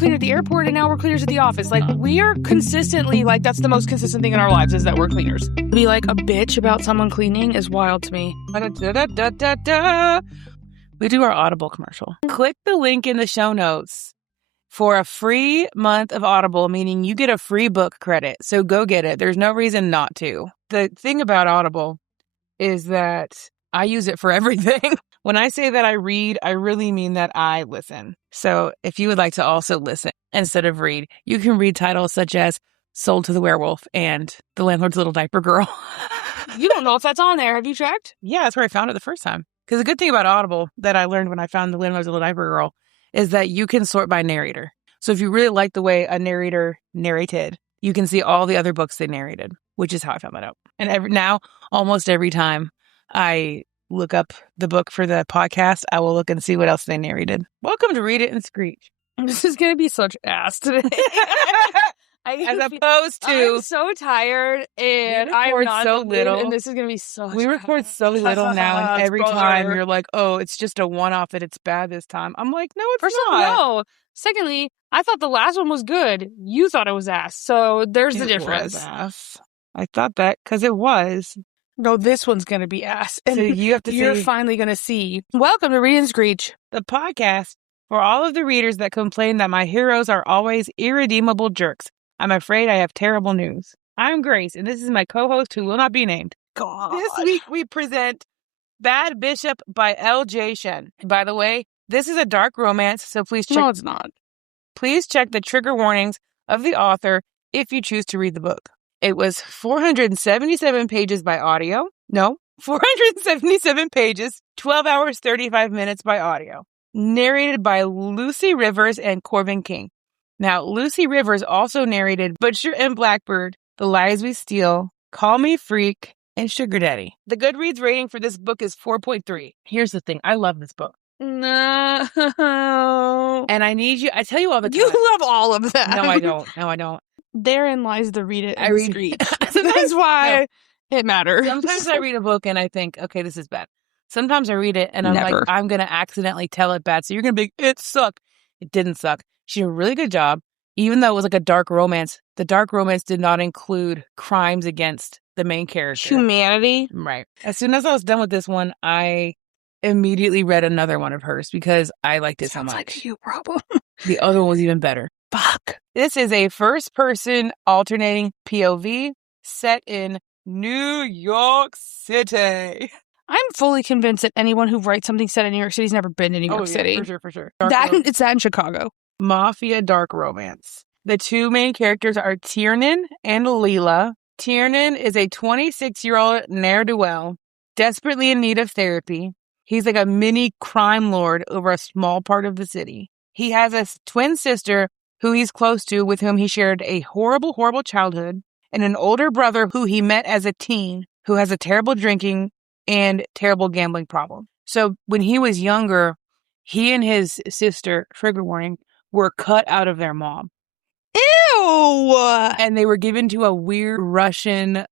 cleaner at the airport, and now we're cleaners at the office. Like, we are consistently, like, that's the most consistent thing in our lives is that we're cleaners. To be like a bitch about someone cleaning is wild to me. We do our Audible commercial. Click the link in the show notes for a free month of Audible, meaning you get a free book credit. So go get it. There's no reason not to. The thing about Audible is that I use it for everything. When I say that I read, I really mean that I listen. So if you would like to also listen instead of read, you can read titles such as Sold to the Werewolf and The Landlord's Little Diaper Girl. You don't know if that's on there. Have you checked? Yeah, that's where I found it the first time. Because the good thing about Audible that I learned when I found The Landlord's Little Diaper Girl is that you can sort by narrator. So if you really like the way a narrator narrated, you can see all the other books they narrated, which is how I found that out. And now, almost every time I look up the book for the podcast, I will look and see what else they narrated. Welcome to Read It and Screech. This is going to be such ass today. As opposed to... I'm so tired, and I'm not so little. And this is going to be so We record so little now, and every time you're like, oh, it's just a one-off that it's bad this time. I'm like, no, it's not. No. Secondly, I thought the last one was good. You thought it was ass. So there's the difference. It was ass. I thought that because it was. No, this one's going to be ass. And so you have to you're finally going to see. Welcome to Read and Screech, the podcast for all of the readers that complain that my heroes are always irredeemable jerks. I'm afraid I have terrible news. I'm Grace, and this is my co-host who will not be named. God. This week we present Bad Bishop by L J Shen. By the way, this is a dark romance, so please check. No, it's not. Please check the trigger warnings of the author if you choose to read the book. It was 477 pages by audio. No, 477 pages, 12 hours, 35 minutes by audio. Narrated by Lucy Rivers and Corbin King. Now, Lucy Rivers also narrated Butcher and Blackbird, The Lies We Steal, Call Me Freak, and Sugar Daddy. The Goodreads rating for this book is 4.3. Here's the thing. I love this book. No. And I need you. I tell you all the time. You love all of that. No, I don't. No, I don't. Therein lies the read it and Screech. That's why it matters. Sometimes I read a book and I think, okay, this is bad. Sometimes I read it and I'm like, I'm going to accidentally tell it bad. So you're going to be, it sucked. It didn't suck. She did a really good job. Even though it was like a dark romance, the dark romance did not include crimes against the main character. Humanity. Right. As soon as I was done with this one, I immediately read another one of hers because I liked it so much. Sounds like you problem. The other one was even better. Fuck. This is a first-person alternating POV set in New York City. I'm fully convinced that anyone who writes something set in New York City has never been to New York City. For sure. It's that in Chicago. Mafia dark romance. The two main characters are Tiernan and Leela. Tiernan is a 26-year-old ne'er-do-well, desperately in need of therapy. He's like a mini crime lord over a small part of the city. He has a twin sister who he's close to, with whom he shared a horrible, horrible childhood, and an older brother who he met as a teen who has a terrible drinking and terrible gambling problem. So when he was younger, he and his sister, trigger warning, were cut out of their mom. Ew! And they were given to a weird Russian,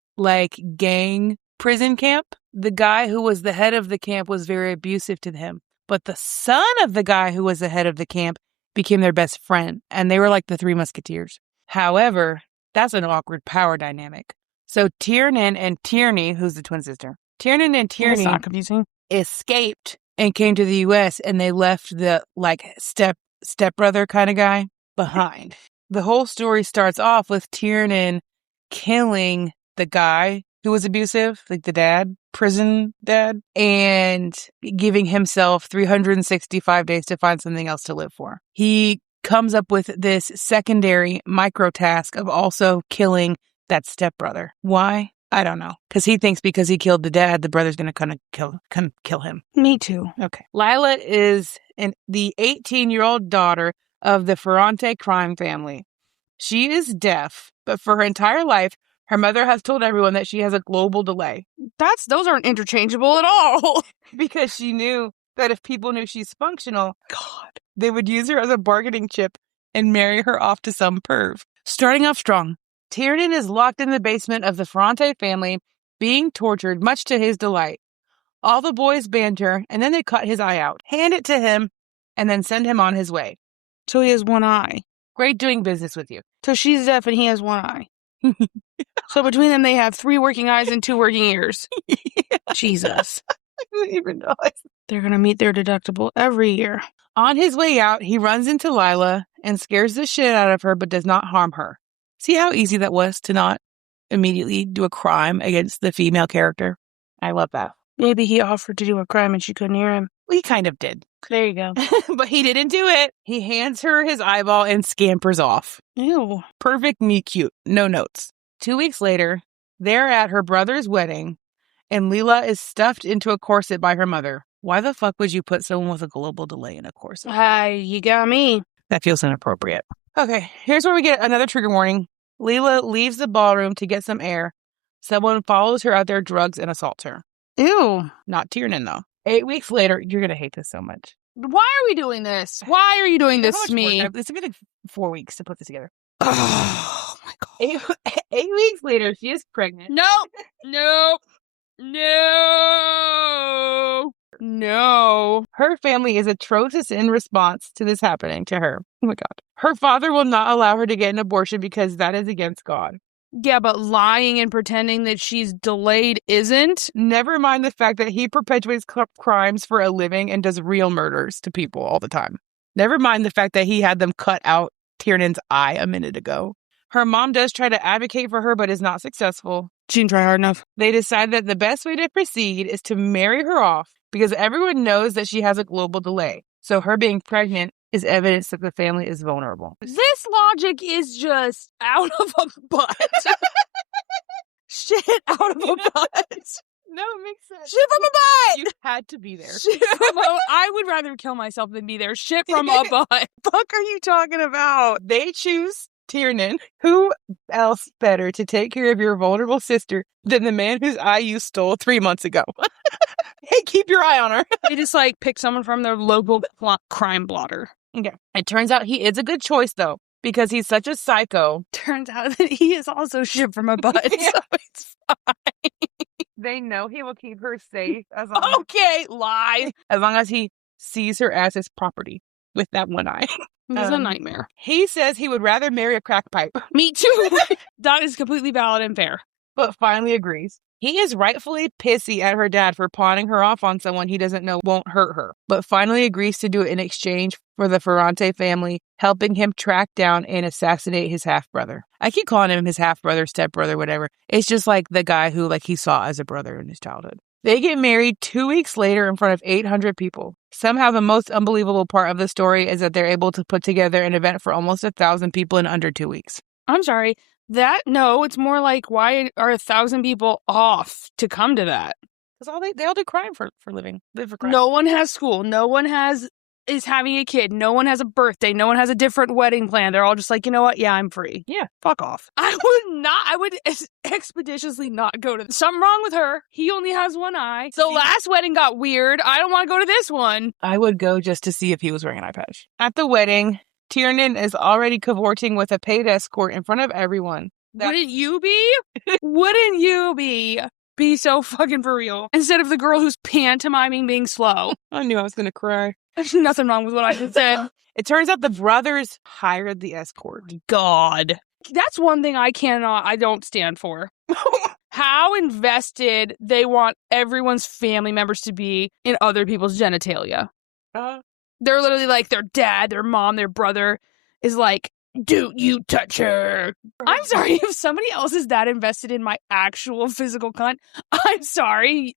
gang prison camp. The guy who was the head of the camp was very abusive to him. But the son of the guy who was the head of the camp became their best friend. And they were like the Three Musketeers. However, that's an awkward power dynamic. So Tiernan and Tierney, who's the twin sister, Tiernan and Tierney escaped and came to the U.S. and they left the stepbrother kind of guy behind. The whole story starts off with Tiernan killing the guy who was abusive, like the dad, prison dad, and giving himself 365 days to find something else to live for. He comes up with this secondary micro task of also killing that stepbrother. Why? I don't know. Because he thinks because he killed the dad, the brother's going to kill him. Me too. Okay. Lila is the 18-year-old daughter of the Ferrante crime family. She is deaf, but for her entire life, her mother has told everyone that she has a global delay. Those aren't interchangeable at all. Because she knew that if people knew she's functional, they would use her as a bargaining chip and marry her off to some perv. Starting off strong, Tiernan is locked in the basement of the Ferrante family, being tortured, much to his delight. All the boys banter, and then they cut his eye out, hand it to him, and then send him on his way. So he has one eye. Great doing business with you. So she's deaf and he has one eye. So between them, they have 3 working eyes and 2 working ears. Jesus. I didn't even realize. They're going to meet their deductible every year. On his way out, he runs into Lila and scares the shit out of her, but does not harm her. See how easy that was to not immediately do a crime against the female character? I love that. Maybe he offered to do a crime and she couldn't hear him. Well, he kind of did. There you go. But he didn't do it. He hands her his eyeball and scampers off. Ew. Perfect meet cute. No notes. 2 weeks later, they're at her brother's wedding, and Leela is stuffed into a corset by her mother. Why the fuck would you put someone with a global delay in a corset? You got me. That feels inappropriate. Okay, here's where we get another trigger warning. Leela leaves the ballroom to get some air. Someone follows her out there, drugs, and assaults her. Ew. Not Tiernan, though. 8 weeks later, you're going to hate this so much. Why are we doing this? Why are you doing this to me? It's going to be like 4 weeks to put this together. Oh, my God. 8 weeks later, she is pregnant. No. Her family is atrocious in response to this happening to her. Oh my God. Her father will not allow her to get an abortion because that is against God. Yeah, but lying and pretending that she's delayed isn't. Never mind the fact that he perpetuates crimes for a living and does real murders to people all the time. Never mind the fact that he had them cut out Tiernan's eye a minute ago. Her mom does try to advocate for her, but is not successful. She didn't try hard enough. They decide that the best way to proceed is to marry her off because everyone knows that she has a global delay. So her being pregnant is evidence that the family is vulnerable. This logic is just out of a butt. Shit out of a butt. No, it makes sense. Shit from a butt. You had to be there. I would rather kill myself than be there. Shit from a butt. Fuck are you talking about? They choose Tiernan. Who else better to take care of your vulnerable sister than the man whose eye you stole 3 months ago? Hey, keep your eye on her. They just pick someone from their local crime blotter. Okay. It turns out he is a good choice, though, because he's such a psycho. Turns out that he is also shit from a butt. Yeah. So it's fine. They know he will keep her safe as long lie. as long as he sees her as his property with that one eye. It's a nightmare. He says he would rather marry a crack pipe. Me too. That is completely valid and fair. But finally agrees. He is rightfully pissy at her dad for pawning her off on someone he doesn't know won't hurt her, but finally agrees to do it in exchange for the Ferrante family, helping him track down and assassinate his half-brother. I keep calling him his half-brother, step-brother, whatever. It's just like the guy who he saw as a brother in his childhood. They get married 2 weeks later in front of 800 people. Somehow the most unbelievable part of the story is that they're able to put together an event for almost 1,000 people in under 2 weeks. I'm sorry. It's more like, why are 1,000 people off to come to that? Because they all do crime for living. Live for crime. No one has school. No one is having a kid. No one has a birthday. No one has a different wedding plan. They're all just like, you know what? Yeah, I'm free. Yeah. Fuck off. I would expeditiously not go to something wrong with her. He only has one eye. The last wedding got weird. I don't want to go to this one. I would go just to see if he was wearing an eye patch. At the wedding, Tiernan is already cavorting with a paid escort in front of everyone. Wouldn't you be? Wouldn't you be? Be so fucking for real. Instead of the girl who's pantomiming being slow. I knew I was going to cry. There's nothing wrong with what I just said. It turns out the brothers hired the escort. God. That's one thing I don't stand for. How invested they want everyone's family members to be in other people's genitalia. They're literally like their dad, their mom, their brother is like, don't you touch her. I'm sorry, if somebody else is that invested in my actual physical cunt, I'm sorry.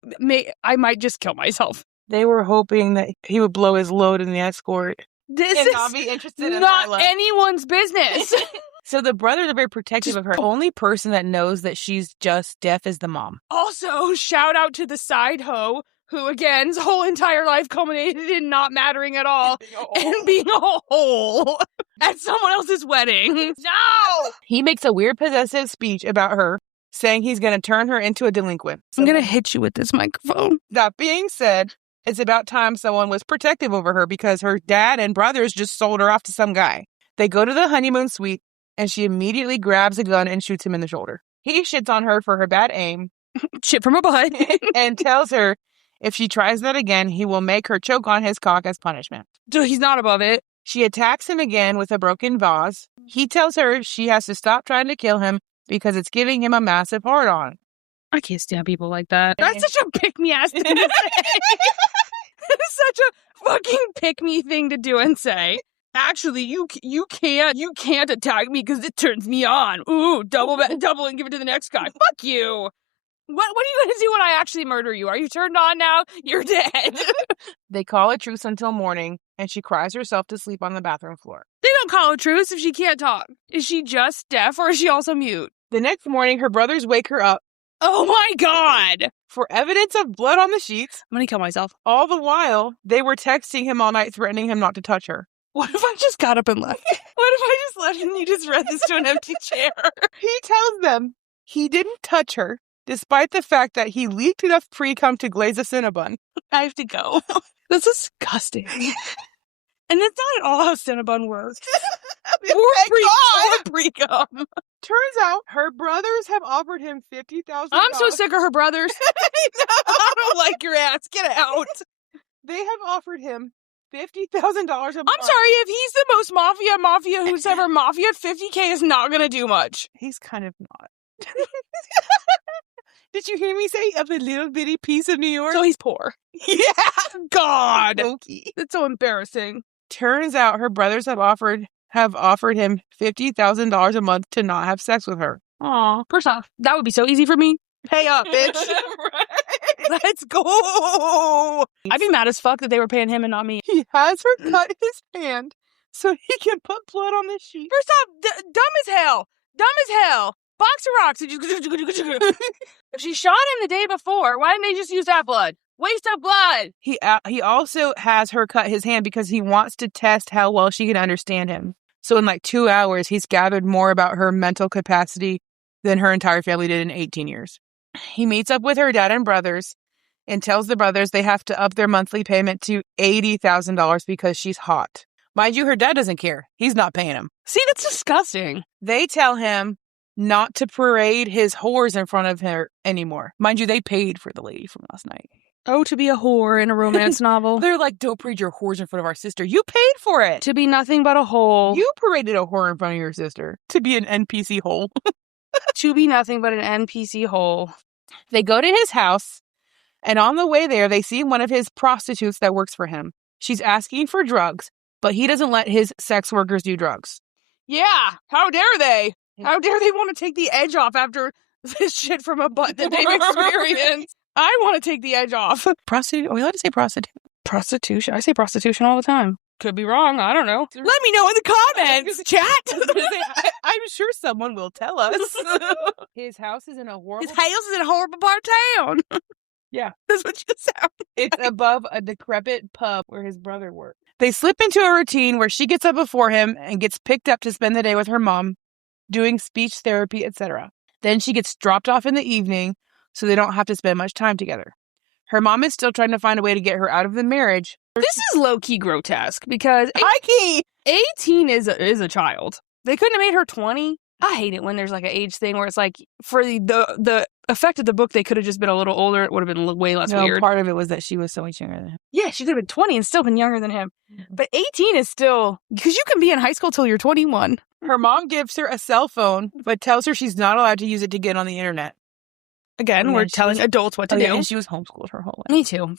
I might just kill myself. They were hoping that he would blow his load in the escort. This and is not be interested in not Lila. Anyone's business. So the brothers are very protective of her. The only person that knows that she's just deaf is the mom. Also, shout out to the side hoe, who, again's whole entire life culminated in not mattering at all and being a hole at someone else's wedding. No! He makes a weird possessive speech about her, saying he's going to turn her into a delinquent. I'm going to hit you with this microphone. That being said, it's about time someone was protective over her because her dad and brothers just sold her off to some guy. They go to the honeymoon suite, and she immediately grabs a gun and shoots him in the shoulder. He shits on her for her bad aim. Shit from a butt. And tells her if she tries that again, he will make her choke on his cock as punishment. So he's not above it. She attacks him again with a broken vase. He tells her she has to stop trying to kill him because it's giving him a massive hard-on. I can't stand people like that. That's such a pick-me-ass thing to say. It's such a fucking pick-me thing to do and say. Actually, you can't attack me because it turns me on. Ooh, double and give it to the next guy. Fuck you. What are you going to do when I actually murder you? Are you turned on now? You're dead. They call a truce until morning, and she cries herself to sleep on the bathroom floor. They don't call a truce if she can't talk. Is she just deaf or is she also mute? The next morning, her brothers wake her up. Oh my God! For evidence of blood on the sheets. I'm going to kill myself. All the while, they were texting him all night, threatening him not to touch her. What if I just got up and left? What if I just left and you just read this to an empty chair? He tells them he didn't touch her, despite the fact that he leaked enough pre-cum to glaze a Cinnabon. I have to go. That's disgusting. And that's not at all how Cinnabon works. Or pre-cum. Turns out her brothers have offered him $50,000. I'm so sick of her brothers. I don't like your ass. Get out. They have offered him $50,000 a month. I'm sorry, if he's the most mafia who's ever mafia'd, $50K is not going to do much. He's kind of not. Did you hear me say of a little bitty piece of New York? So he's poor. Yeah. God. Okay. That's so embarrassing. Turns out her brothers have offered him $50,000 a month to not have sex with her. Aw, first off, that would be so easy for me. Pay up, bitch. Right. Let's go. I'd be mad as fuck that they were paying him and not me. He has her cut his hand so he can put blood on the sheet. First off, dumb as hell. Dumb as hell. Box of rocks. If she shot him the day before, why didn't they just use that blood? Waste of blood. He also has her cut his hand because he wants to test how well she can understand him. So in like 2 hours, he's gathered more about her mental capacity than her entire family did in 18 years. He meets up with her dad and brothers and tells the brothers they have to up their monthly payment to $80,000 because she's hot. Mind you, her dad doesn't care. He's not paying him. See, that's disgusting. They tell him not to parade his whores in front of her anymore. Mind you, they paid for the lady from last night. Oh, to be a whore in a romance novel. They're like, don't parade your whores in front of our sister. You paid for it. To be nothing but a hole. You paraded a whore in front of your sister. To be an NPC hole. To be nothing but an NPC hole. They go to his house, and on the way there, they see one of his prostitutes that works for him. She's asking for drugs, but he doesn't let his sex workers do drugs. Yeah, how dare they? How dare they want to take the edge off after this shit from a butt that they've experienced? I want to take the edge off. Prostitute? Are we allowed to say prostitute? Prostitution? I say prostitution all the time. Could be wrong. I don't know. Let me know in the comments, chat. I'm sure someone will tell us. His house is in a horrible... His house is in a horrible part of town. Yeah. That's what you sound like. It's above a decrepit pub where his brother worked. They slip into a routine where she gets up before him and gets picked up to spend the day with her mom, doing speech therapy, etc. Then she gets dropped off in the evening so they don't have to spend much time together. Her mom is still trying to find a way to get her out of the marriage. This is low-key grotesque because high-key 18 is a child. They couldn't have made her 20. I hate it when there's like an age thing where it's like for the effect of the book, they could have just been a little older. It would have been way less weird. Part of it was that she was so much younger than him. Yeah, she could have been 20 and still been younger than him. But 18 is still, because you can be in high school till you're 21. Her mom gives her a cell phone, but tells her she's not allowed to use it to get on the internet. Again, we're telling adults what to do. And she was homeschooled her whole life. Me too.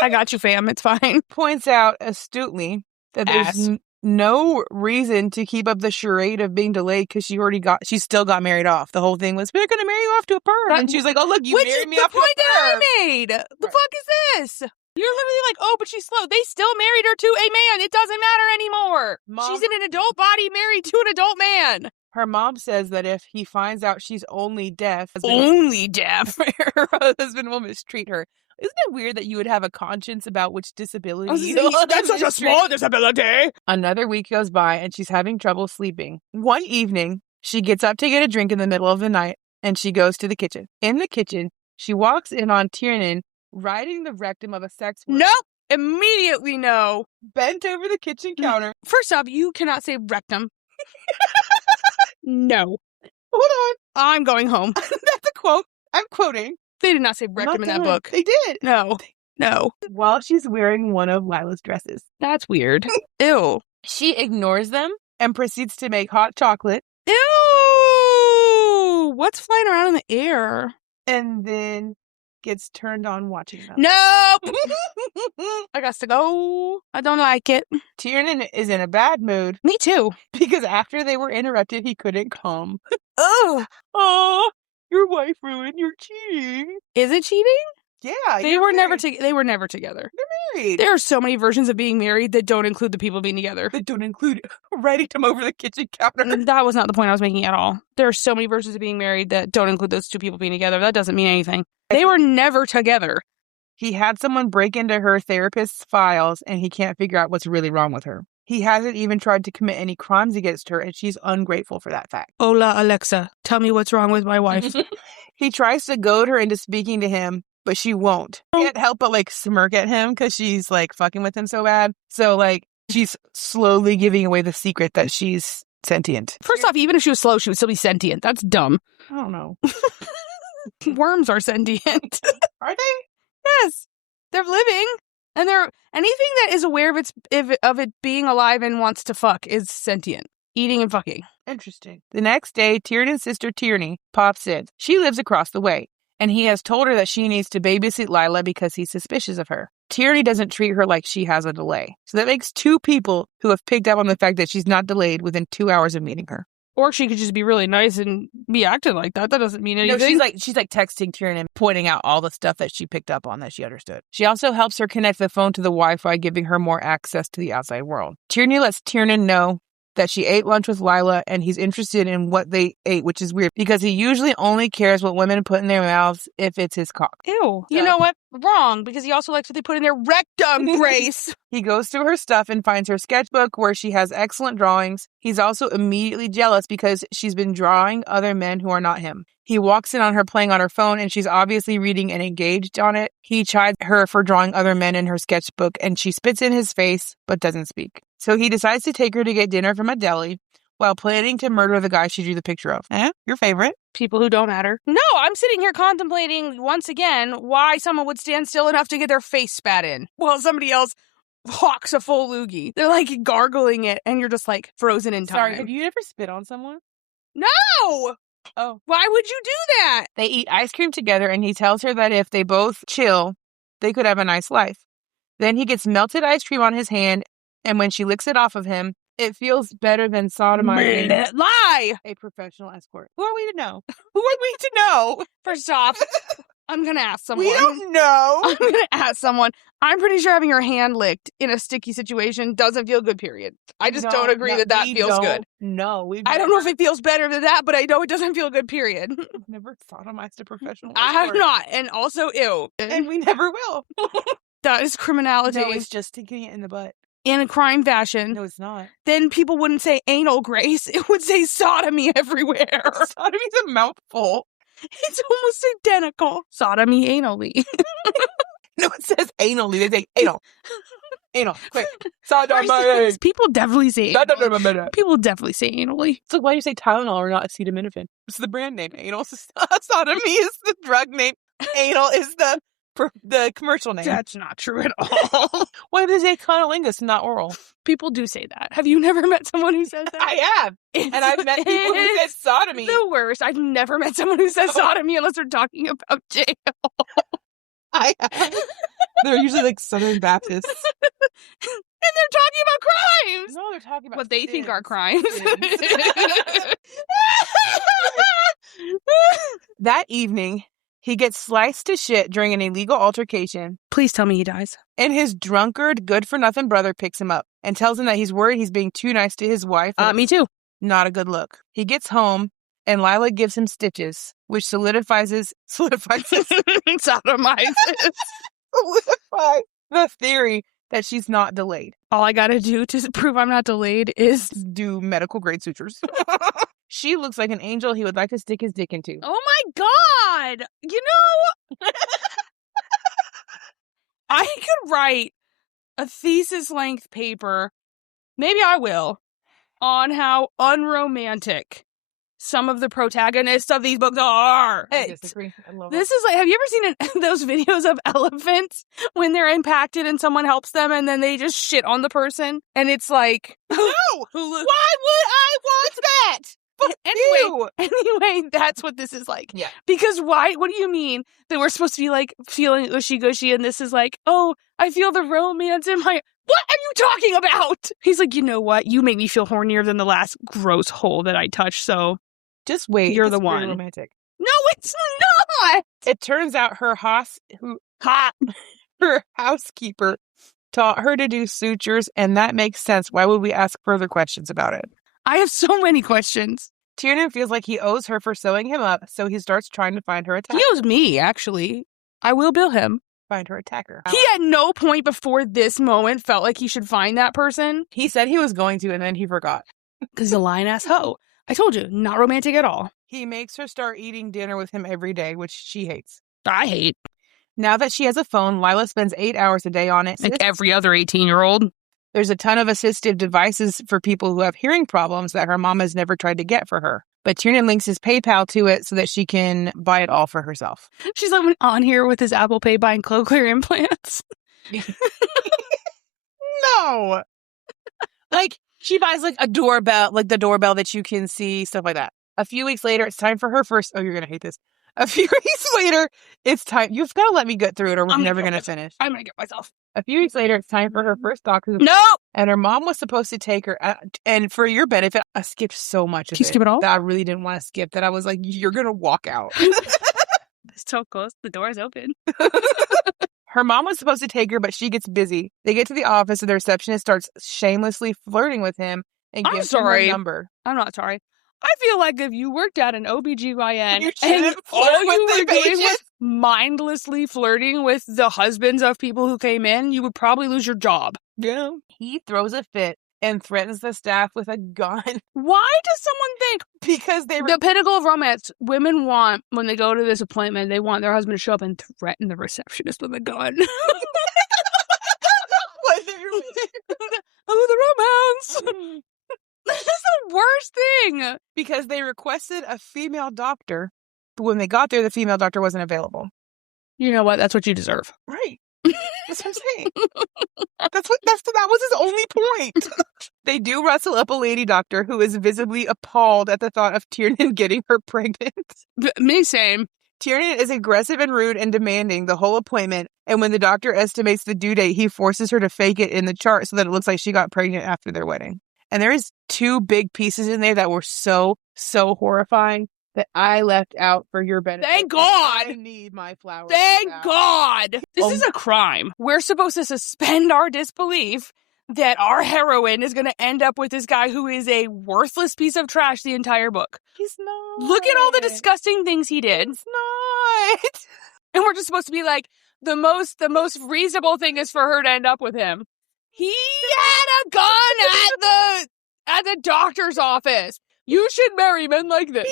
I got you, fam. It's fine. Points out astutely that there's no reason to keep up the charade of being delayed because she still got married off. The whole thing was, we're going to marry you off to a perm. And she was like, oh, look, you married me off to a perm. Which is the point that I made. The fuck is this? You're literally like, oh, but she's slow. They still married her to a man. It doesn't matter anymore. Mom, she's in an adult body married to an adult man. Her mom says that if he finds out she's only deaf, her husband will mistreat her. Isn't it weird that you would have a conscience about which disability? That's such a small disability. Another week goes by and she's having trouble sleeping. One evening, she gets up to get a drink in the middle of the night and she goes to the kitchen. In the kitchen, she walks in on Tiernan riding the rectum of a sex worker. Nope. Immediately no. Bent over the kitchen counter. First off, you cannot say rectum. No. Hold on. I'm going home. That's a quote. I'm quoting. They did not say rectum in that book. They did. No. No. While she's wearing one of Lila's dresses. That's weird. Ew. She ignores them and proceeds to make hot chocolate. Ew! What's flying around in the air? And then gets turned on watching them. Nope! I got to go. I don't like it. Tiernan is in a bad mood. Me too. Because after they were interrupted, he couldn't come. Ugh! Oh, your wife ruined your cheating. Is it cheating? Yeah, They were never together. They're married. There are so many versions of being married that don't include the people being together. That don't include writing them over the kitchen counter. That was not the point I was making at all. There are so many versions of being married that don't include those two people being together. That doesn't mean anything. They were never together. He had someone break into her therapist's files, and he can't figure out what's really wrong with her. He hasn't even tried to commit any crimes against her, and she's ungrateful for that fact. Hola, Alexa. Tell me what's wrong with my wife. He tries to goad her into speaking to him, but she won't. Can't help but, smirk at him because she's, fucking with him so bad. So, she's slowly giving away the secret that she's sentient. First off, even if she was slow, she would still be sentient. That's dumb. I don't know. Worms are sentient. Are they? Yes. They're living. And they're anything that is aware of it being alive and wants to fuck is sentient. Eating and fucking. Interesting. The next day, Tiernan's sister Tierney pops in. She lives across the way, and he has told her that she needs to babysit Lila because he's suspicious of her. Tierney doesn't treat her like she has a delay. So that makes two people who have picked up on the fact that she's not delayed within 2 hours of meeting her. Or she could just be really nice and be acting like that. That doesn't mean anything. No, she's texting Tiernan, pointing out all the stuff that she picked up on that she understood. She also helps her connect the phone to the Wi-Fi, giving her more access to the outside world. Tierney lets Tiernan know that she ate lunch with Lila and he's interested in what they ate, which is weird because he usually only cares what women put in their mouths if it's his cock. Ew. You know what? Wrong, because he also likes what they put in their rectum, Grace. He goes through her stuff and finds her sketchbook where she has excellent drawings. He's also immediately jealous because she's been drawing other men who are not him. He walks in on her playing on her phone and she's obviously reading and engaged on it. He chides her for drawing other men in her sketchbook and she spits in his face but doesn't speak. So he decides to take her to get dinner from a deli while planning to murder the guy she drew the picture of. Your favorite? People who don't matter. No, I'm sitting here contemplating once again why someone would stand still enough to get their face spat in while somebody else hawks a full loogie. They're gargling it and you're just frozen in time. Sorry, have you ever spit on someone? No! Oh. Why would you do that? They eat ice cream together and he tells her that if they both chill, they could have a nice life. Then he gets melted ice cream on his hand, and when she licks it off of him, it feels better than sodomizing. Lie! A professional escort. Who are we to know? Who are we to know? First off, I'm going to ask someone. We don't know. I'm going to ask someone. I'm pretty sure having your hand licked in a sticky situation doesn't feel good, period. I just don't agree that feels good. No. I don't know if it feels better than that, but I know it doesn't feel good, period. I've never sodomized a professional escort. I have not, and also, ew. And we never will. That is criminality. No, it's just sticking it in the butt. In a crime fashion. No, it's not. Then people wouldn't say anal, Grace. It would say sodomy everywhere. Sodomy's a mouthful. It's almost identical. Sodomy anally. No, it says anally. They say anal. Anal. Quick. Sodomy. People definitely say anal. People definitely say anally. So why do you say Tylenol or not acetaminophen? It's the brand name. Anal. Sodomy is the drug name. Anal is the commercial name. That's not true at all. Why do they say cunnilingus, not oral? People do say that. Have you never met someone who says that? I have. And I've met people who said sodomy. The worst. I've never met someone who says sodomy unless they're talking about jail. I have. They're usually Southern Baptists. And they're talking about crimes. No, they're talking about what they think are crimes. That evening, he gets sliced to shit during an illegal altercation. Please tell me he dies. And his drunkard, good-for-nothing brother picks him up and tells him that he's worried he's being too nice to his wife. Me too. Not a good look. He gets home, and Lila gives him stitches, which solidifies sodomizes the theory that she's not delayed. All I gotta do to prove I'm not delayed is do medical-grade sutures. She looks like an angel he would like to stick his dick into. Oh my God! You know, I could write a thesis-length paper, maybe I will, on how unromantic some of the protagonists of these books are. I disagree. I love This is like, have you ever seen those videos of elephants when they're impacted and someone helps them and then they just shit on the person? And it's like, no! Why would I want that? Anyway, that's what this is like. Yeah. Because why? What do you mean that we're supposed to be like feeling gushy and this is like, oh, I feel the romance in my... What are you talking about? He's like, you know what? You make me feel hornier than the last gross hole that I touched, so... Just wait. You're it's the one. very romantic. No, it's not! It turns out her housekeeper taught her to do sutures, and that makes sense. Why would we ask further questions about it? I have so many questions. Tiernan feels like he owes her for sewing him up, so he starts trying to find her attacker. He owes me, actually. I will bill him. Find her attacker. He at no point before this moment felt like he should find that person. He said he was going to, and then he forgot. Because he's a lying-ass hoe. I told you, not romantic at all. He makes her start eating dinner with him every day, which she hates. I hate. Now that she has a phone, Lila spends 8 hours a day on it. Like every other 18-year-old. There's a ton of assistive devices for people who have hearing problems that her mom has never tried to get for her. But Tiernan links his PayPal to it so that she can buy it all for herself. She's like on here with his Apple Pay buying cochlear implants. No. Like, she buys like a doorbell, like the doorbell that you can see, stuff like that. A few weeks later, it's time for her first... Oh, you're going to hate this. A few weeks later, it's time... You've got to let me get through it or we're never going to finish. I'm going to get myself. A few weeks later, it's time for her first doctor's... No! And her mom was supposed to take her... And for your benefit, I skipped so much of it. You skip it all? That I really didn't want to skip, that I was like, you're going to walk out. It's so close. The door is open. Her mom was supposed to take her, but she gets busy. They get to the office and the receptionist starts shamelessly flirting with him and gives him her number. I'm not sorry. I feel like if you worked at an OBGYN and all you were doing was mindlessly flirting with the husbands of people who came in, you would probably lose your job. Yeah. He throws a fit and threatens the staff with a gun. Why does someone think? Because they were... The pinnacle of romance, women want, when they go to this appointment, they want their husband to show up and threaten the receptionist with a gun. Oh, the romance! This is the worst thing. Because they requested a female doctor, but when they got there, the female doctor wasn't available. You know what? That's what you deserve. Right. That's what I'm saying. That was his only point. They do rustle up a lady doctor who is visibly appalled at the thought of Tiernan getting her pregnant. Me, same. Tiernan is aggressive and rude and demanding the whole appointment, and when the doctor estimates the due date, he forces her to fake it in the chart so that it looks like she got pregnant after their wedding. And there is 2 big pieces in there that were so horrifying that I left out for your benefit. Thank God! I need my flowers. Thank God! This is a crime. We're supposed to suspend our disbelief that our heroine is going to end up with this guy who is a worthless piece of trash the entire book. He's not. Look at all the disgusting things he did. He's not. And we're just supposed to be like, the most reasonable thing is for her to end up with him. He had a gun at the doctor's office. You should marry men like this.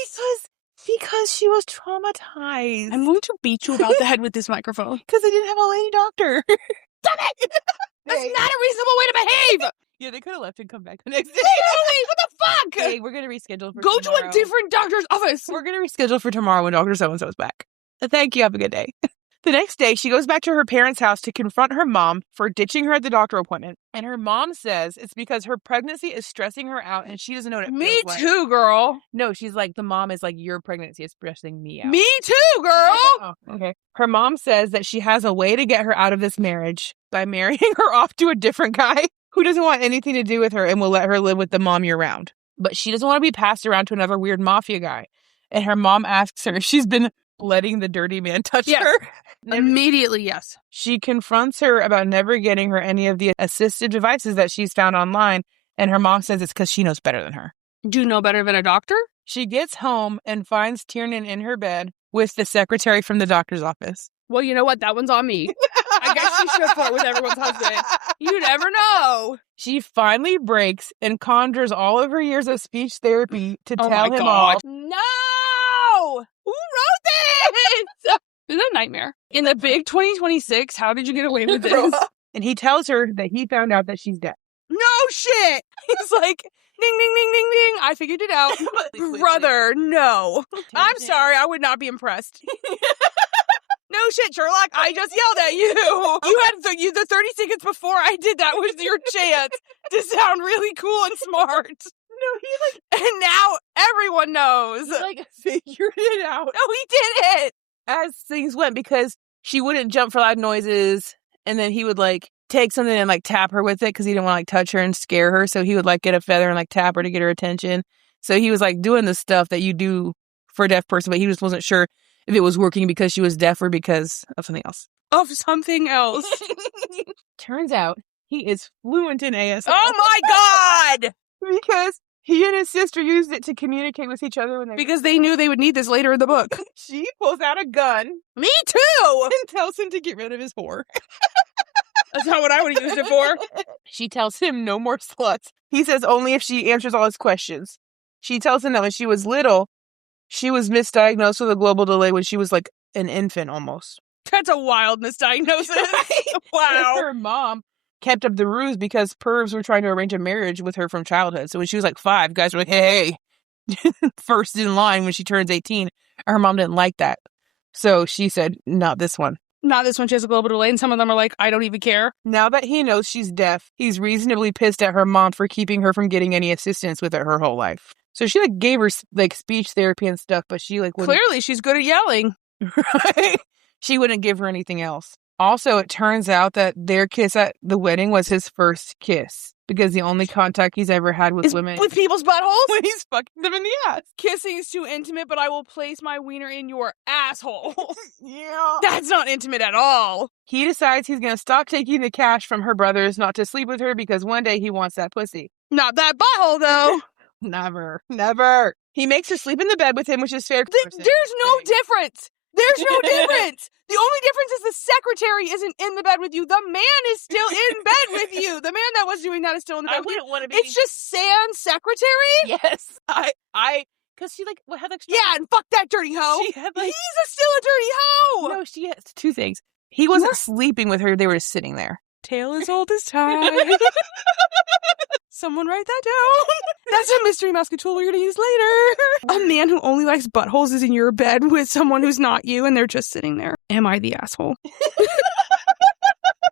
Because she was traumatized. I'm going to beat you about the head with this microphone. Because they didn't have a lady doctor. Damn it! That's not a reasonable way to behave! Yeah, they could have left and come back the next day. Literally, what the fuck? Okay, we're going to reschedule for Go tomorrow. to a different doctor's office. We're going to reschedule for tomorrow when Dr. So-and-so is back. Thank you. Have a good day. The next day, she goes back to her parents' house to confront her mom for ditching her at the doctor appointment. And her mom says it's because her pregnancy is stressing her out and she doesn't know what it feels like. Me too, girl. No, she's like, the mom is like, your pregnancy is stressing me out. Me too, girl. Oh, okay. Her mom says that she has a way to get her out of this marriage by marrying her off to a different guy who doesn't want anything to do with her and will let her live with the mom year-round. But she doesn't want to be passed around to another weird mafia guy. And her mom asks her if she's been letting the dirty man touch her. Immediately, yes. She confronts her about never getting her any of the assistive devices that she's found online, and her mom says it's because she knows better than her. Do you know better than a doctor? She gets home and finds Tiernan in her bed with the secretary from the doctor's office. Well, you know what? That one's on me. I guess she should flirt with everyone's husband. You never know. She finally breaks and conjures all of her years of speech therapy to tell him off. No! Who wrote this? This is a nightmare. In the big 2026, how did you get away with this? And he tells her that he found out that she's dead. No shit! He's like, Ding, ding, ding, ding, ding. I figured it out. Brother, no. I'm sorry. I would not be impressed. No shit, Sherlock. I just yelled at you. You had the 30 seconds before I did that was your chance to sound really cool and smart. No, he And now everyone knows. figured it out. No, he did it. As things went, because she wouldn't jump for loud noises, and then he would take something and tap her with it because he didn't want to touch her and scare her. So he would get a feather and tap her to get her attention. So he was doing the stuff that you do for a deaf person, but he just wasn't sure if it was working because she was deaf or because of something else. Of something else. Turns out he is fluent in ASL. Oh my God! Because he and his sister used it to communicate with each other because they knew they would need this later in the book. She pulls out a gun. Me too! And tells him to get rid of his whore. That's not what I would have used it for. She tells him no more sluts. He says only if she answers all his questions. She tells him that when she was little, she was misdiagnosed with a global delay when she was an infant almost. That's a wild misdiagnosis. Wow. Her mom kept up the ruse because pervs were trying to arrange a marriage with her from childhood. So when she was 5, guys were like, hey, first in line when she turns 18. Her mom didn't like that. So she said, not this one. Not this one. She has a global delay. And some of them are I don't even care. Now that he knows she's deaf, he's reasonably pissed at her mom for keeping her from getting any assistance with it her whole life. So she gave her speech therapy and stuff, but she wouldn't. Clearly she's good at yelling. Right? She wouldn't give her anything else. Also, it turns out that their kiss at the wedding was his first kiss because the only contact he's ever had with women with people's buttholes when he's fucking them in the ass. Kissing is too intimate, but I will place my wiener in your asshole. Yeah. That's not intimate at all. He decides he's going to stop taking the cash from her brothers not to sleep with her because one day he wants that pussy. Not that butthole, though. Never. He makes her sleep in the bed with him, which is fair. There's no difference. There's no difference. The only difference is the secretary isn't in the bed with you. The man is still in bed with you. The man that was doing that is still in the bed with you. Want to be. It's just Sans secretary? Yes. Because she had yeah, and fuck that dirty hoe. She had He's still a dirty hoe. No, she has 2 things. He wasn't sleeping with her. They were just sitting there. Tale as old as time. Someone write that down. That's a mystery mask tool we're going to use later. A man who only likes buttholes is in your bed with someone who's not you and they're just sitting there. Am I the asshole?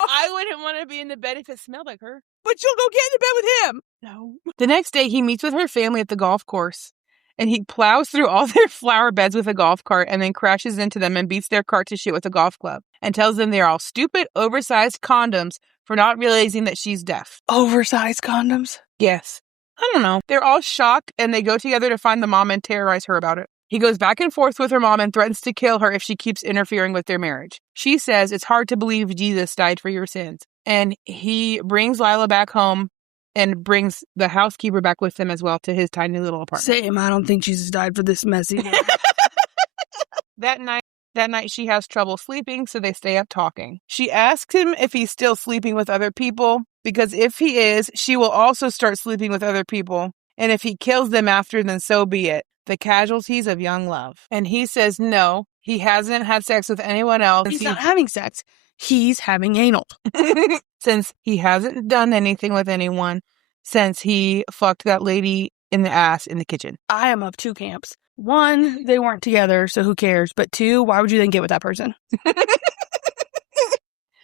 I wouldn't want to be in the bed if it smelled like her. But you'll go get in the bed with him. No. The next day, he meets with her family at the golf course. And he plows through all their flower beds with a golf cart and then crashes into them and beats their cart to shit with a golf club. And tells them they're all stupid, oversized condoms for not realizing that she's deaf. Oversized condoms? Yes. I don't know. They're all shocked and they go together to find the mom and terrorize her about it. He goes back and forth with her mom and threatens to kill her if she keeps interfering with their marriage. She says it's hard to believe Jesus died for your sins. And he brings Lila back home and brings the housekeeper back with him as well to his tiny little apartment. Same. I don't think Jesus died for this mess either. That night she has trouble sleeping, so they stay up talking. She asks him if he's still sleeping with other people, because if he is, she will also start sleeping with other people. And if he kills them after, then so be it. The casualties of young love. And he says no, he hasn't had sex with anyone else. He's not having sex. He's having anal. Since he hasn't done anything with anyone since he fucked that lady in the ass in the kitchen. I am of 2 camps. 1, they weren't together, so who cares? But 2, why would you then get with that person?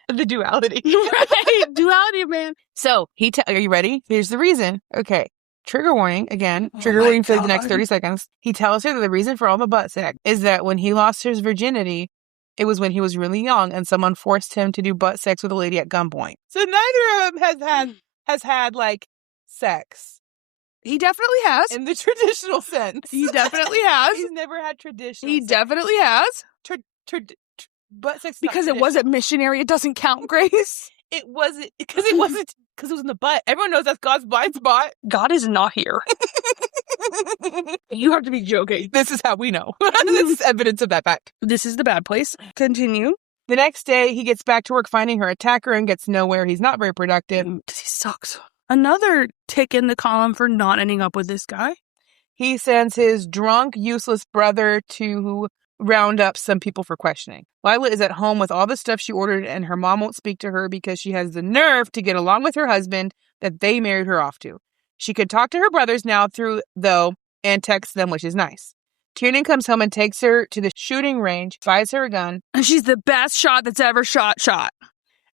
The duality. Right? Duality, man. So, are you ready? Here's the reason. Okay. Trigger warning, again. Trigger warning for the next 30 seconds. He tells her that the reason for all the butt sex is that when he lost his virginity, it was when he was really young and someone forced him to do butt sex with a lady at gunpoint. So neither of them has had sex. He definitely has. In the traditional sense. He definitely has. He's never had traditional He sex. definitely has. Butt sex. Because it wasn't missionary, it doesn't count, Grace. It wasn't, because it was in the butt. Everyone knows that's God's blind spot. God is not here. You have to be joking. This is how we know. This is evidence of that fact. This is the bad place. Continue. The next day, he gets back to work finding her attacker and gets nowhere. He's not very productive. Because he sucks. Another tick in the column for not ending up with this guy. He sends his drunk, useless brother to round up some people for questioning. Lila is at home with all the stuff she ordered, and her mom won't speak to her because she has the nerve to get along with her husband that they married her off to. She could talk to her brothers now and text them, which is nice. Tiernan comes home and takes her to the shooting range, buys her a gun. And she's the best shot that's ever shot.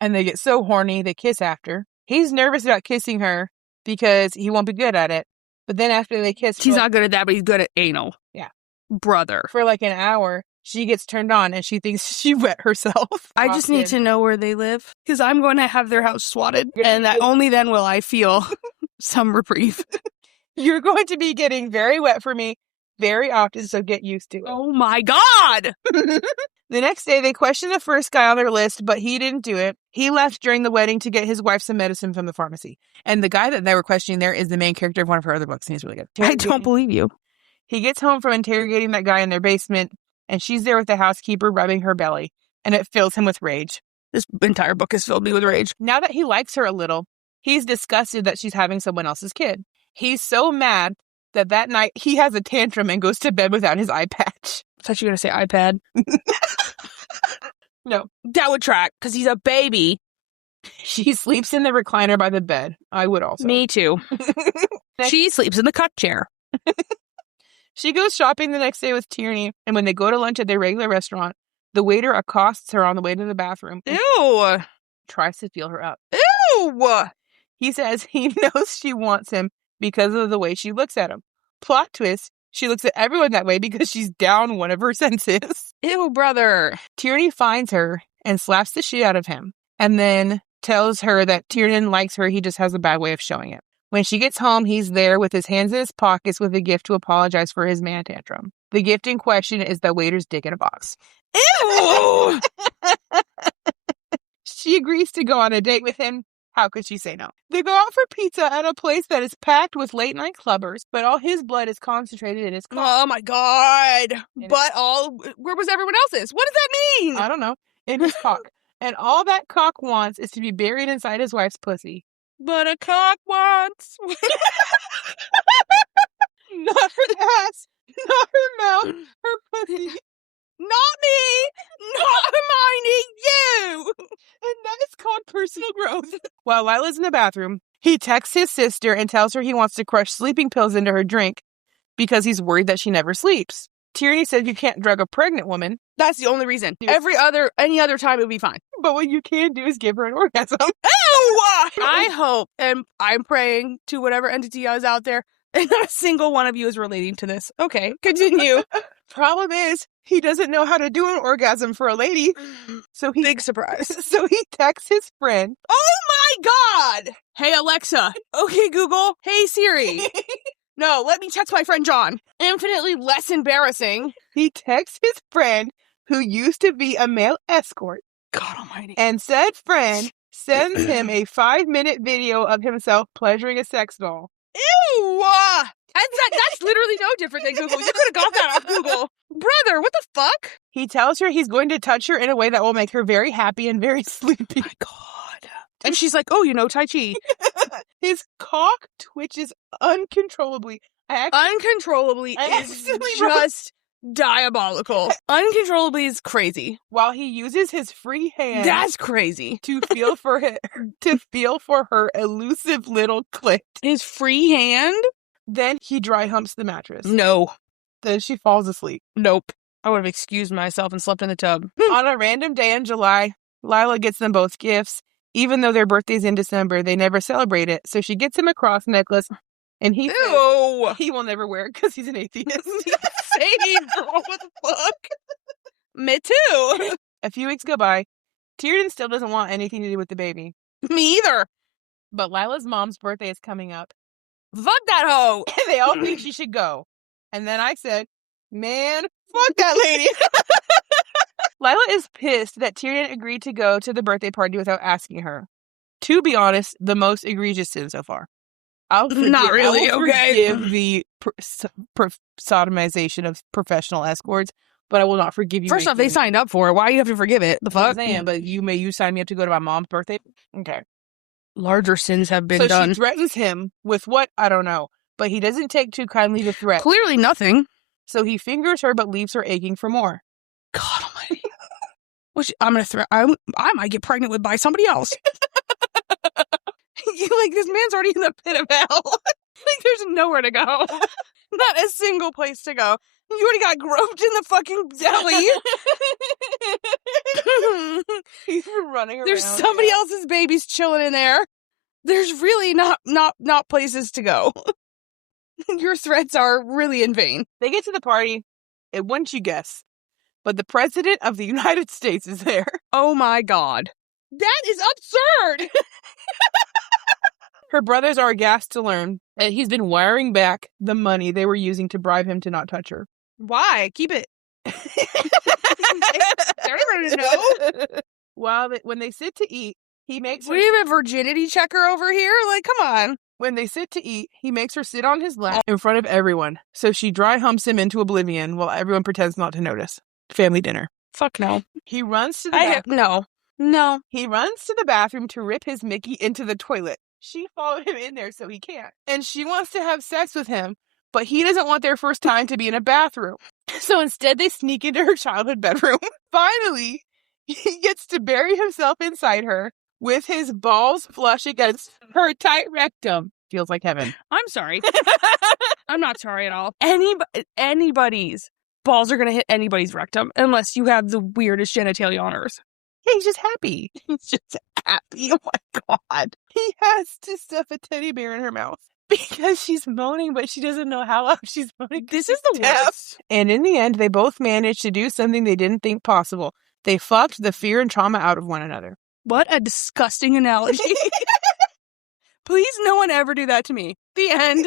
And they get so horny, they kiss after. He's nervous about kissing her because he won't be good at it. But then after they kiss... He's not good at that, but he's good at anal. Yeah. Brother. For like an hour, she gets turned on and she thinks she wet herself. I just need to know where they live because I'm going to have their house swatted. And that only then will I feel some reprieve. You're going to be getting very wet for me very often, so get used to it. Oh my God! The next day, they questioned the first guy on their list, but he didn't do it. He left during the wedding to get his wife some medicine from the pharmacy. And the guy that they were questioning there is the main character of one of her other books, and he's really good. I don't believe you. He gets home from interrogating that guy in their basement, and she's there with the housekeeper rubbing her belly, and it fills him with rage. This entire book has filled me with rage. Now that he likes her a little, he's disgusted that she's having someone else's kid. He's so mad that night he has a tantrum and goes to bed without his eye patch. I thought you were going to say iPad. No. That would track, because he's a baby. She sleeps in the recliner by the bed. I would also. Me too. She sleeps in the cut chair. She goes shopping the next day with Tierney, and when they go to lunch at their regular restaurant, the waiter accosts her on the way to the bathroom. Ew! Tries to feel her up. Ew! He says he knows she wants him because of the way she looks at him. Plot twist, she looks at everyone that way because she's down one of her senses. Ew, brother. Tierney finds her and slaps the shit out of him, and then tells her that Tiernan likes her, he just has a bad way of showing it. When she gets home, he's there with his hands in his pockets with a gift to apologize for his man tantrum. The gift in question is the waiter's dick in a box. Ew! She agrees to go on a date with him. How could she say no? They go out for pizza at a place that is packed with late-night clubbers, but all his blood is concentrated in his cock. Oh my God! Where was everyone else's? What does that mean? I don't know. In his cock. And all that cock wants is to be buried inside his wife's pussy. But a cock wants... Not her ass, not her mouth, her pussy. Not me! Not Hermione! You! And that is called personal growth. While Lila's in the bathroom, he texts his sister and tells her he wants to crush sleeping pills into her drink because he's worried that she never sleeps. Tierney said you can't drug a pregnant woman. That's the only reason. Any other time it would be fine. But what you can do is give her an orgasm. Ew! I hope, and I'm praying to whatever entity is out there, and not a single one of you is relating to this. Okay, continue. Problem is, he doesn't know how to do an orgasm for a lady. So Big surprise. So he texts his friend. Oh my God! Hey Alexa. Okay Google. Hey Siri. No, let me text my friend John. Infinitely less embarrassing. He texts his friend, who used to be a male escort. God almighty. And said friend sends him a 5-minute video of himself pleasuring a sex doll. Ew! That's literally no different than Google. You could have got that off Google. Brother, what the fuck? He tells her he's going to touch her in a way that will make her very happy and very sleepy. Oh my God. And she's like, oh, Tai Chi. His cock twitches uncontrollably. Uncontrollably is just diabolical. Uncontrollably is crazy. While he uses his free hand. That's crazy. To feel for her elusive little clit. His free hand? Then he dry humps the mattress. No. Then she falls asleep. Nope. I would have excused myself and slept in the tub. On a random day in July, Lila gets them both gifts. Even though their birthday's in December, they never celebrate it. So she gets him a cross necklace, and he says he will never wear it because he's an atheist. Same, girl. What the fuck? Me too. A few weeks go by. Tiernan still doesn't want anything to do with the baby. Me either. But Lila's mom's birthday is coming up. Fuck that hoe. They all think she should go. And then I said, man, fuck that lady. Lila is pissed that Tiernan agreed to go to the birthday party without asking her. To be honest, the most egregious sin so far. I'll forgive the sodomization of professional escorts, but I will not forgive you. First off, they signed up for it. Why do you have to forgive it? The fuck? I'm saying, but you sign me up to go to my mom's birthday? Okay. Larger sins have been done. So she threatens him with what? I don't know. But he doesn't take too kindly to threat. Clearly nothing. So he fingers her but leaves her aching for more. God almighty. I'm going to threat. I might get pregnant by somebody else. This man's already in the pit of hell. There's nowhere to go. Not a single place to go. You already got groped in the fucking belly. He's running around. There's somebody else's babies chilling in there. There's really not places to go. Your threats are really in vain. They get to the party, and wouldn't you guess, but the President of the United States is there. Oh my God. That is absurd! Her brothers are aghast to learn that he's been wiring back the money they were using to bribe him to not touch her. Why? Keep it. They're never gonna know. When they sit to eat, he makes her... We have a virginity checker over here? Like, come on. When they sit to eat, he makes her sit on his lap in front of everyone, so she dry humps him into oblivion while everyone pretends not to notice. Family dinner. Fuck no. He runs to the No. He runs to the bathroom to rip his Mickey into the toilet. She followed him in there so he can't. And she wants to have sex with him, but he doesn't want their first time to be in a bathroom. So instead they sneak into her childhood bedroom. Finally, he gets to bury himself inside her with his balls flush against her tight rectum. Feels like heaven. I'm sorry. I'm not sorry at all. Anybody's balls are going to hit anybody's rectum unless you have the weirdest genitalia on earth. Yeah, he's just happy. He's just happy. Oh my God. He has to stuff a teddy bear in her mouth because she's moaning, but she doesn't know how loud she's moaning. This is the worst. And in the end, they both managed to do something they didn't think possible. They fucked the fear and trauma out of one another. What a disgusting analogy. Please, no one ever do that to me. The end.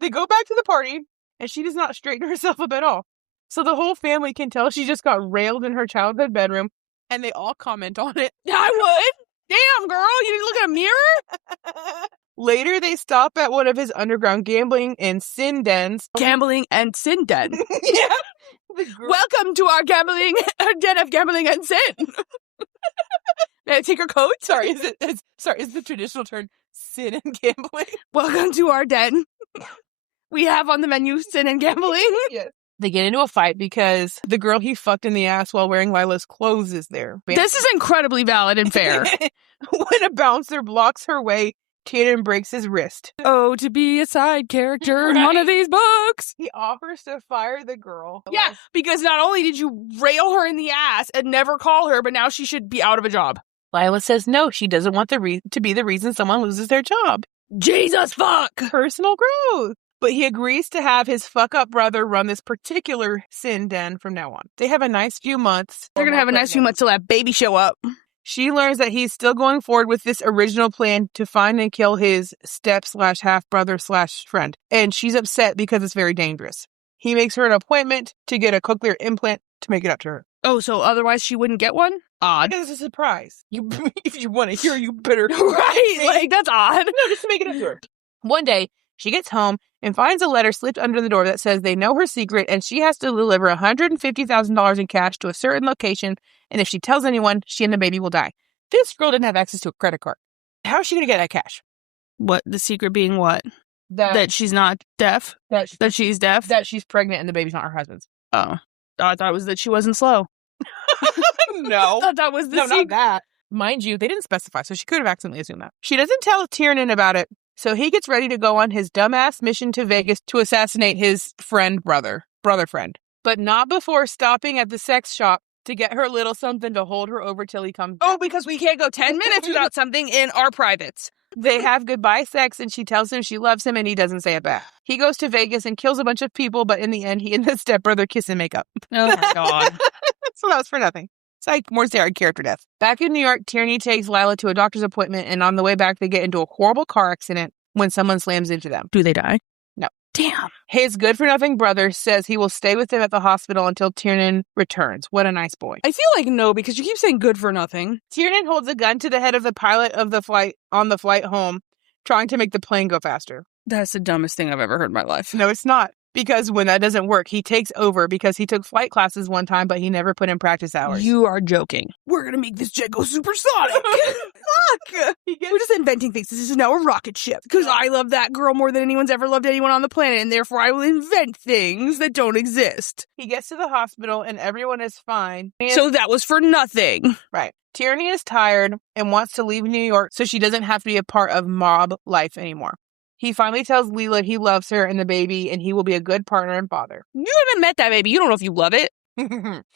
They go back to the party, and she does not straighten herself up at all. So the whole family can tell she just got railed in her childhood bedroom, and they all comment on it. I would. Damn, girl, you didn't look in a mirror? Later, they stop at one of his underground gambling and sin dens. Gambling and sin den. Yeah. Welcome to our den of gambling and sin. May I take your coat? Sorry, is the traditional term sin and gambling? Welcome to our den. We have on the menu sin and gambling. Yes. They get into a fight because the girl he fucked in the ass while wearing Lila's clothes is there. This is incredibly valid and fair. When a bouncer blocks her way, Tiernan breaks his wrist. Oh, to be a side character in one of these books. He offers to fire the girl. Yeah, because not only did you rail her in the ass and never call her, but now she should be out of a job. Lila says no, she doesn't want to be the reason someone loses their job. Jesus fuck! Personal growth. But he agrees to have his fuck-up brother run this particular sin den from now on. They have a nice few months. They're going to have a nice few months till that baby show up. She learns that he's still going forward with this original plan to find and kill his step/half-brother/friend. And she's upset because it's very dangerous. He makes her an appointment to get a cochlear implant to make it up to her. Oh, so otherwise she wouldn't get one? Odd. It's a surprise. If you want to hear, you better. Right? Like, that's odd. No, just to make it up to her. One day, she gets home and finds a letter slipped under the door that says they know her secret and she has to deliver $150,000 in cash to a certain location, and if she tells anyone, she and the baby will die. This girl didn't have access to a credit card. How is she going to get that cash? What? The secret being what? That she's not deaf? That she's deaf? That she's pregnant and the baby's not her husband's. Oh. I thought it was that she wasn't slow. No. I thought that was the secret. No, not that. Mind you, they didn't specify, so she could have accidentally assumed that. She doesn't tell Tiernan about it, so he gets ready to go on his dumbass mission to Vegas to assassinate his brother friend. But not before stopping at the sex shop to get her little something to hold her over till he comes back. Oh, because we can't go 10 minutes without something in our privates. They have goodbye sex, and she tells him she loves him, and he doesn't say it back. He goes to Vegas and kills a bunch of people, but in the end, he and his stepbrother kiss and make up. Oh, my God. So that was for nothing. It's like more side character death. Back in New York, Tierney takes Lila to a doctor's appointment, and on the way back, they get into a horrible car accident when someone slams into them. Do they die? No. Damn. His good-for-nothing brother says he will stay with him at the hospital until Tiernan returns. What a nice boy. I feel like no, because you keep saying good for nothing. Tiernan holds a gun to the head of the pilot of the flight on the flight home, trying to make the plane go faster. That's the dumbest thing I've ever heard in my life. No, it's not. Because when that doesn't work, he takes over because he took flight classes one time, but he never put in practice hours. You are joking. We're going to make this jet go supersonic. Fuck. We're just inventing things. This is now a rocket ship. Because I love that girl more than anyone's ever loved anyone on the planet, and therefore I will invent things that don't exist. He gets to the hospital, and everyone is fine. So that was for nothing. Right. Tierney is tired and wants to leave New York so she doesn't have to be a part of mob life anymore. He finally tells Leela he loves her and the baby, and he will be a good partner and father. You haven't met that baby. You don't know if you love it.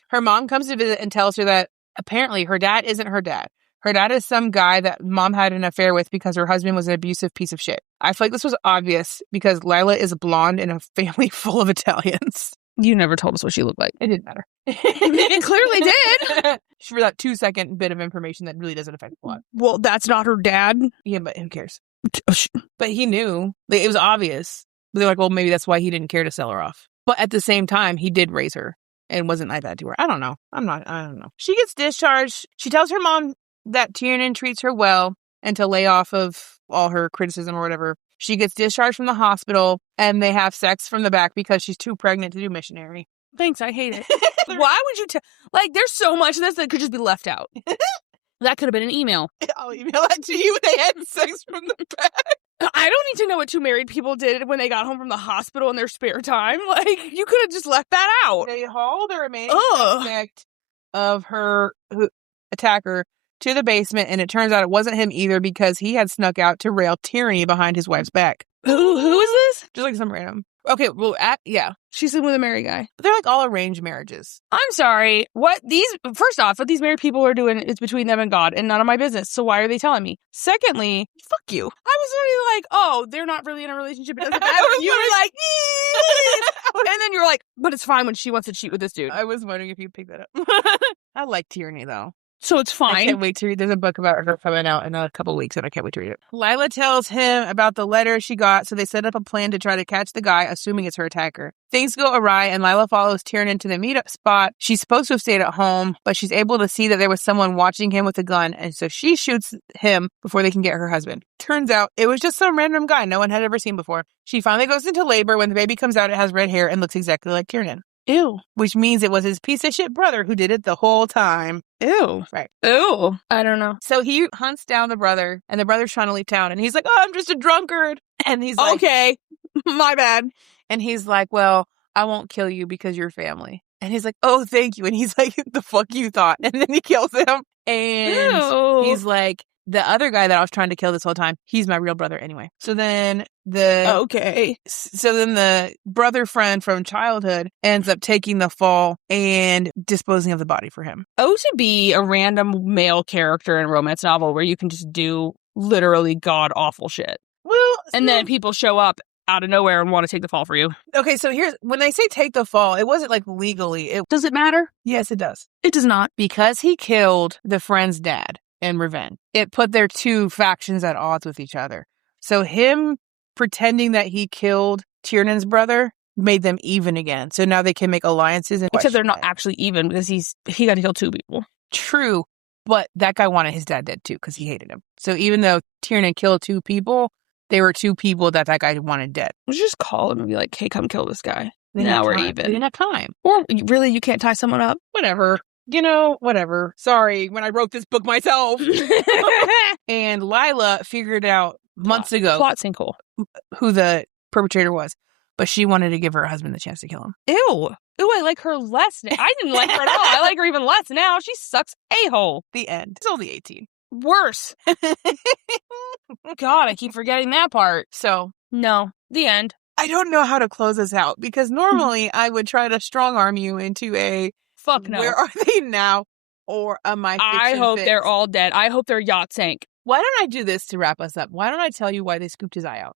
Her mom comes to visit and tells her that apparently her dad isn't her dad. Her dad is some guy that mom had an affair with because her husband was an abusive piece of shit. I feel like this was obvious because Lila is blonde in a family full of Italians. You never told us what she looked like. It didn't matter. It clearly did. For that 2-second bit of information that really doesn't affect the plot. Well, that's not her dad. Yeah, but who cares? But he knew. Like, it was obvious. But they're like, well, maybe that's why he didn't care to sell her off. But at the same time, he did raise her and wasn't like that to her. I don't know. I don't know. She gets discharged. She tells her mom that Tiernan treats her well and to lay off of all her criticism or whatever. She gets discharged from the hospital and they have sex from the back because she's too pregnant to do missionary. Thanks, I hate it. Why would you there's so much of this that could just be left out. That could have been an email. I'll email that to you. They had sex from the back. I don't need to know what two married people did when they got home from the hospital in their spare time. Like, you could have just left that out. They haul the remaining suspect of her attacker to the basement, and it turns out it wasn't him either because he had snuck out to rail tyranny behind his wife's back. Who is this? Just like some random. Okay, well, she's sleeping with a married guy. They're like all arranged marriages. I'm sorry. First off, what these married people are doing is between them and God and none of my business. So why are they telling me? Secondly, fuck you. I was really like, oh, they're not really in a relationship. It doesn't matter. You were like, and then you're like, but it's fine when she wants to cheat with this dude. I was wondering if you picked that up. I like tyranny though. So it's fine. I can't wait to read. There's a book about her coming out in a couple weeks, and I can't wait to read it. Lila tells him about the letter she got, so they set up a plan to try to catch the guy, assuming it's her attacker. Things go awry, and Lila follows Tiernan to the meetup spot. She's supposed to have stayed at home, but she's able to see that there was someone watching him with a gun, and so she shoots him before they can get her husband. Turns out it was just some random guy no one had ever seen before. She finally goes into labor. When the baby comes out, it has red hair and looks exactly like Tiernan. Ew. Which means it was his piece of shit brother who did it the whole time. Ew. Right. Ew. I don't know. So he hunts down the brother, and the brother's trying to leave town, and he's like, oh, I'm just a drunkard. And he's like, okay, my bad. And he's like, well, I won't kill you because you're family. And he's like, oh, thank you. And he's like, the fuck you thought? And then he kills him. And he's like, the other guy that I was trying to kill this whole time, he's my real brother anyway. So then the brother friend from childhood ends up taking the fall and disposing of the body for him. Oh, to be a random male character in a romance novel where you can just do literally god-awful shit. Well, and then people show up out of nowhere and want to take the fall for you. Okay, so here's, when they say take the fall, it wasn't like legally. Does it matter? Yes, it does. It does not. Because he killed the friend's dad in revenge. It put their two factions at odds with each other. So him pretending that he killed Tiernan's brother made them even again. So now they can make alliances. Except they're not actually even because he got to kill two people. True. But that guy wanted his dad dead too because he hated him. So even though Tiernan killed two people, they were two people that guy wanted dead. Let's just call him and be like, hey, come kill this guy. Now we're even. They didn't have time. Or really, you can't tie someone up? Whatever. Whatever. Sorry, when I wrote this book myself. And Lila figured out months ago plot sinkhole who the perpetrator was. But she wanted to give her husband the chance to kill him. Ew, I like her less now. I didn't like her at all. I like her even less now. She sucks a-hole. The end. It's only 18. Worse. God, I keep forgetting that part. So, no. The end. I don't know how to close this out because normally I would try to strong arm you into a fuck no. Where are they now? Or a my fiction I hope fix. they're all dead. I hope their yacht sank. Why don't I do this to wrap us up? Why don't I tell you why they scooped his eye out?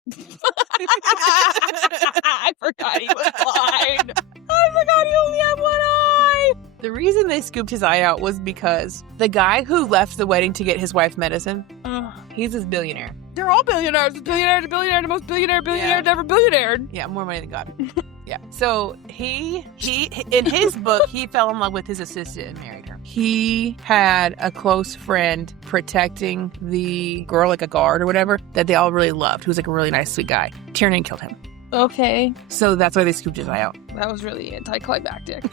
I forgot he was blind. I forgot he only had one eye. The reason they scooped his eye out was because the guy who left the wedding to get his wife medicine, he's a billionaire. They're all billionaires. Billionaire to billionaire, the most billionaire never billionaire. Yeah, more money than God. Yeah. So he in his book, he fell in love with his assistant and married her. He had a close friend protecting the girl, like a guard or whatever, that they all really loved, who was like a really nice, sweet guy. Tiernan killed him. Okay. So that's why they scooped his eye out. That was really anticlimactic.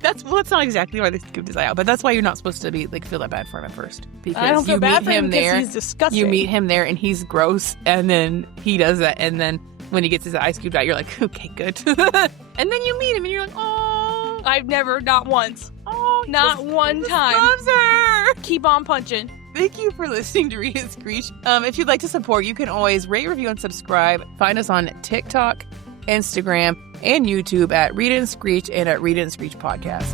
That's not exactly why they scooped his eye out, but that's why you're not supposed to be feel that bad for him at first. Because I don't feel bad for him there, he's disgusting. You meet him there and he's gross, and then he does that, and then when he gets his eye scooped out, you're like, okay, good. And then you meet him and you're like, oh. I've never, not once. Oh, not one time. Loves her. Keep on punching. Thank you for listening to Read and Screech. If you'd like to support, you can always rate, review, and subscribe. Find us on TikTok, Instagram, and YouTube at Read and Screech and at Read and Screech Podcast.